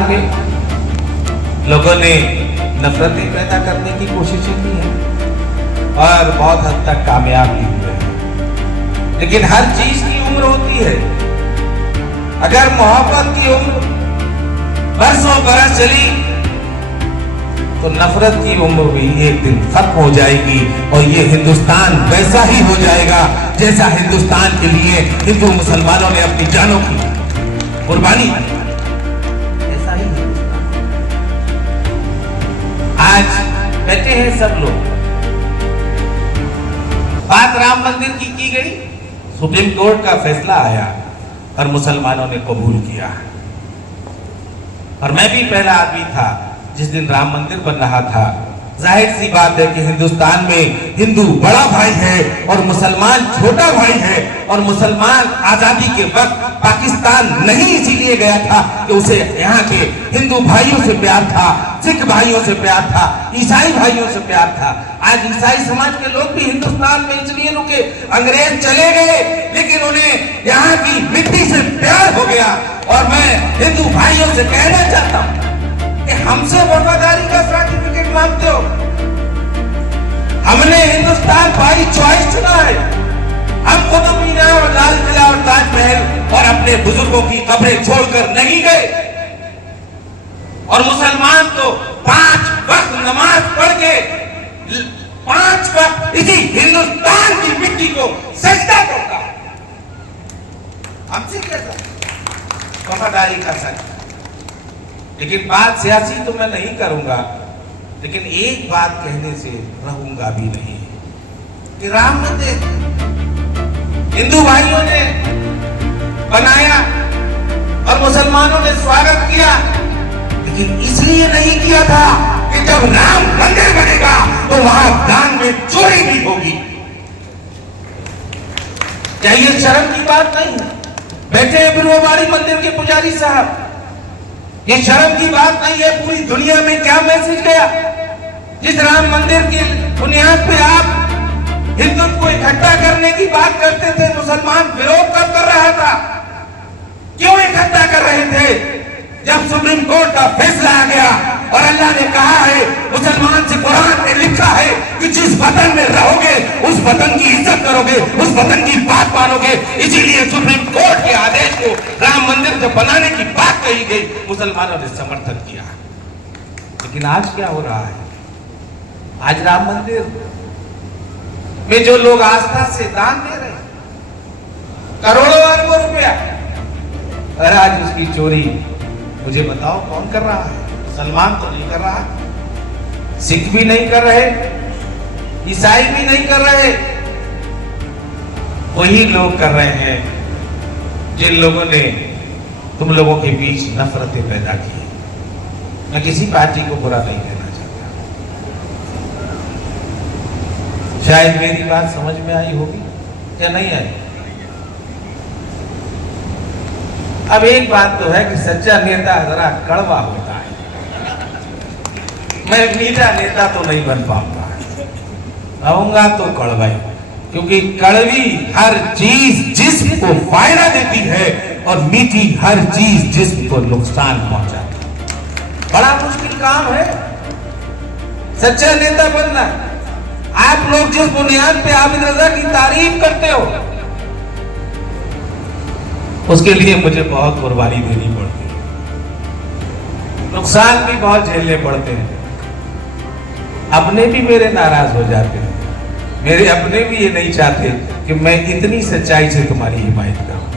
में लोगों ने नफरतें पैदा करने की कोशिशें की हैं और बहुत हद तक कामयाब भी हुए हैं। लेकिन हर चीज की उम्र होती है। अगर मोहब्बत की उम्र बरसों बरस चली तो नफरत की उम्र भी एक दिन खत्म हो जाएगी और ये हिंदुस्तान वैसा ही हो जाएगा जैसा हिंदुस्तान के लिए हिंदू मुसलमानों ने अपनी जानों की कुर्बानी दी। ऐसा ही हिंदुस्तान। आज बैठे हैं सब लोग, बात राम मंदिर की गई, सुप्रीम कोर्ट का फैसला आया और मुसलमानों ने कबूल किया। और मैं भी पहला आदमी था जिस दिन राम मंदिर बन रहा था। जाहिर सी बात है कि हिंदुस्तान में हिंदू बड़ा भाई है और मुसलमान छोटा भाई है। और मुसलमान आजादी के वक्त पाकिस्तान नहीं इसीलिए गया था कि उसे यहाँ के हिंदू भाइयों से प्यार था, सिख भाइयों से प्यार था, ईसाई भाइयों से प्यार था। आज ईसाई समाज के लोग भी हिंदुस्तान में इसलिए रुके, अंग्रेज चले गए लेकिन उन्हें यहाँ की मिट्टी से प्यार हो गया। और मैं हिंदू भाइयों से कहना चाहता हूँ कि हमसे वफादारी का सर्टिफिकेट मांगते हो। हमने हिंदुस्तान बाई चॉइस चुना है। हम कुतुब मीनार और लाल किला और ताजमहल और अपने बुजुर्गों की कब्रें छोड़कर नहीं गए। और मुसलमान तो 5 वक्त नमाज पढ़ के 5 वक्त इसी हिंदुस्तान की मिट्टी को सजदा करता है। हमसे कैसा वफादारी का सच। लेकिन बात सियासी तो मैं नहीं करूंगा, लेकिन एक बात कहने से रहूंगा भी नहीं कि राम मंदिर हिंदू भाइयों ने बनाया और मुसलमानों ने स्वागत किया, लेकिन इसलिए नहीं किया था कि जब राम मंदिर बनेगा तो वहां दान में चोरी भी होगी। क्या ये शर्म की बात नहीं है? बैठे हैं बिरवाबाड़ी मंदिर के पुजारी साहब, ये शर्म की बात नहीं है? पूरी दुनिया में क्या मैसेज गया? जिस राम मंदिर की बुनियाद पे आप हिंदुत्व को इकट्ठा करने की बात करते थे, मुसलमान विरोध कर रहा था। क्यों इकट्ठा कर रहे थे? जब सुप्रीम कोर्ट का फैसला आ गया और अल्लाह ने कहा है, मुसलमान से कुरान में लिखा है कि जिस वतन में रहोगे उस वतन की इज्जत करोगे, उस वतन की बात मानोगे। इसीलिए सुप्रीम कोर्ट के आदेश को राम मंदिर जब बनाने की बात कही गई, मुसलमानों ने समर्थन किया। लेकिन आज क्या हो रहा है? आज राम मंदिर में जो लोग आस्था से दान दे रहे हैं, करोड़ों अरबों रुपया, और आज उसकी चोरी मुझे बताओ कौन कर रहा है? मुसलमान तो नहीं कर रहा, सिख भी नहीं कर रहे, ईसाई भी नहीं कर रहे। वही लोग कर रहे हैं जिन लोगों ने तुम लोगों के बीच नफरतें पैदा की। मैं किसी पार्टी को बुरा नहीं कहना चाहता, शायद मेरी बात समझ में आई होगी या नहीं आई। अब एक बात तो है कि सच्चा नेता जरा कड़वा होता है। मैं मीठा नेता तो नहीं बन पाऊंगा, आऊंगा तो कड़वा ही, क्योंकि कड़वी हर चीज जिस्म को फायदा देती है और मीठी हर चीज जिस्म को नुकसान पहुंचाती है। बड़ा मुश्किल काम है सच्चा नेता बनना। आप लोग जिस बुनियाद पे आबिद रजा की तारीफ करते हो, उसके लिए मुझे बहुत कुर्बानी देनी पड़ती है, नुकसान भी बहुत झेलने पड़ते हैं। अपने भी मेरे नाराज हो जाते हैं, मेरे अपने भी ये नहीं चाहते कि मैं इतनी सच्चाई से तुम्हारी हिमायत करूं।